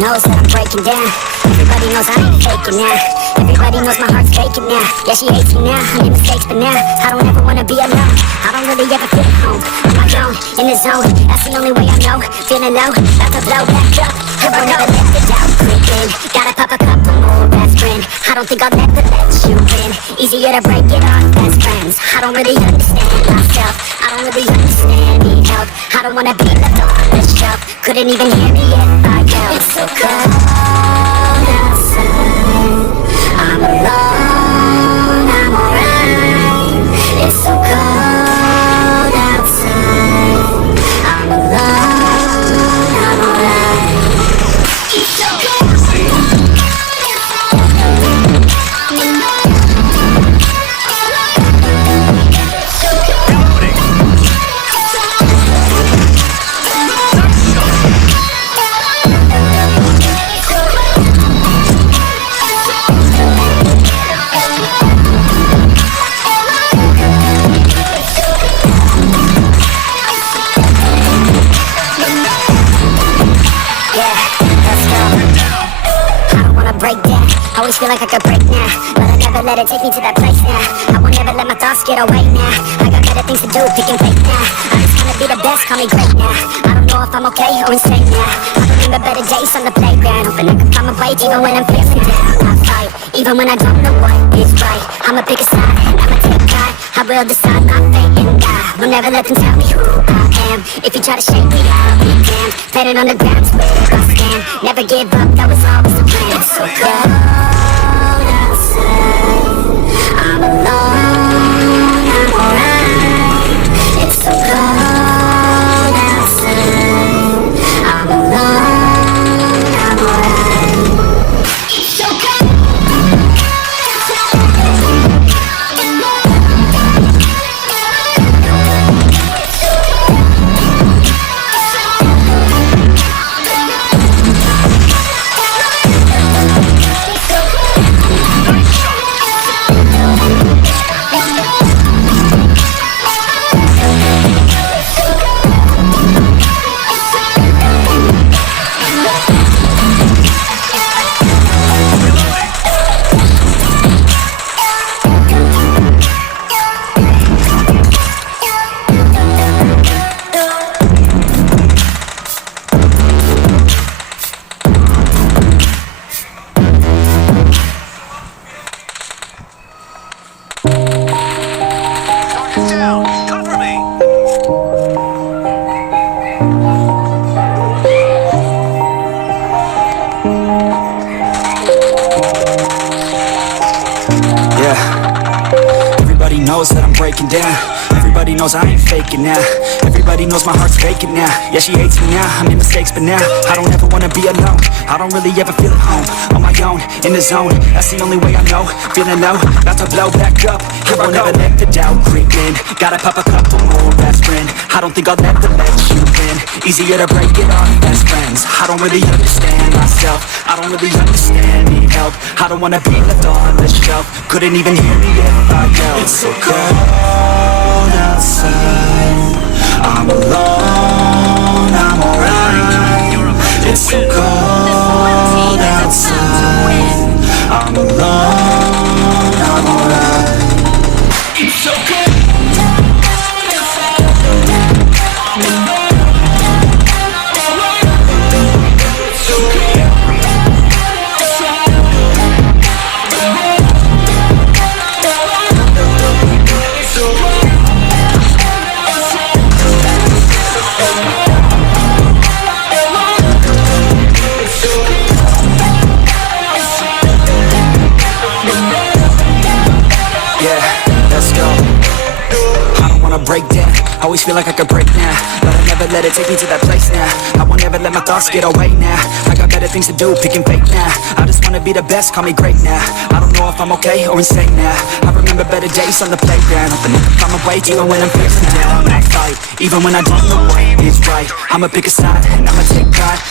knows that I'm breaking down. Everybody knows I ain't faking now. Everybody knows my heart's faking now. Yeah, she hates me now, I made mistakes, but now I don't ever wanna be alone. I don't really ever feel at home. On my own, in the zone, that's the only way I know. Feeling low, about to blow back up. I won't ever let the doubt creep in. Gotta pop a couple more aspirin. I don't think I'll ever let you in. Easier to break it off best friends. I don't really understand myself. I don't really understand, need help. I don't wanna be left on the shelf. Couldn't even hear me if I yelled. It's so cold outside. I'm alone, I'm alright. It's so cold outside. I'm alone, I'm alright. It's so cold. Always feel like I could break now, but I never let it take me to that place now. I won't ever let my thoughts get away now. I got better things to do, pick and fake now. I just wanna be the best, call me great now. I don't know if I'm okay or insane now. I remember better days on the playground, hoping I can find my way even when I'm feeling down. I fight, even when I don't know what is right. I'ma pick a side, I'ma take pride. I will decide my fate and die. Will never let them tell me who I am. If you try to shake me, I'll be damned. Planet on the ground's where I stand. Never give up, that was always the plan. It's so cold outside. I'm alone, I'm alright. It's so cold outside. I'm alone, I'm alright. It's so cold. That I'm breaking down. Everybody knows I ain't faking now. Everybody knows my heart's faking now. Yeah, she hates me now, I made mistakes, but now I don't ever wanna be alone. I don't really ever feel at home. On my own, in the zone, that's the only way I know. Feeling low, about to blow back up. I won't ever let the doubt creep in. Gotta pop a couple more aspirin. I don't think I'll ever let you in. Easier to break it off best friends. I don't really understand myself. I don't really understand, need help. I don't wanna be left on the shelf. Couldn't even hear me if I yelled. It's so cold outside. I'm alone, I'm alright. It's so cold outside. I'm alone, I'm alright. It's so cold. Break down, always feel like I could break now, but I never let it take me to that place now. I won't ever let my thoughts get away now. I got better things to do, pick and fake now. I just wanna be the best, call me great now. I don't know if I'm okay or insane now. I remember better days on the playground, hoping I can find my way even when I'm feeling down. I fight, even when I don't know what is right. I'ma pick a side and I'ma take pride.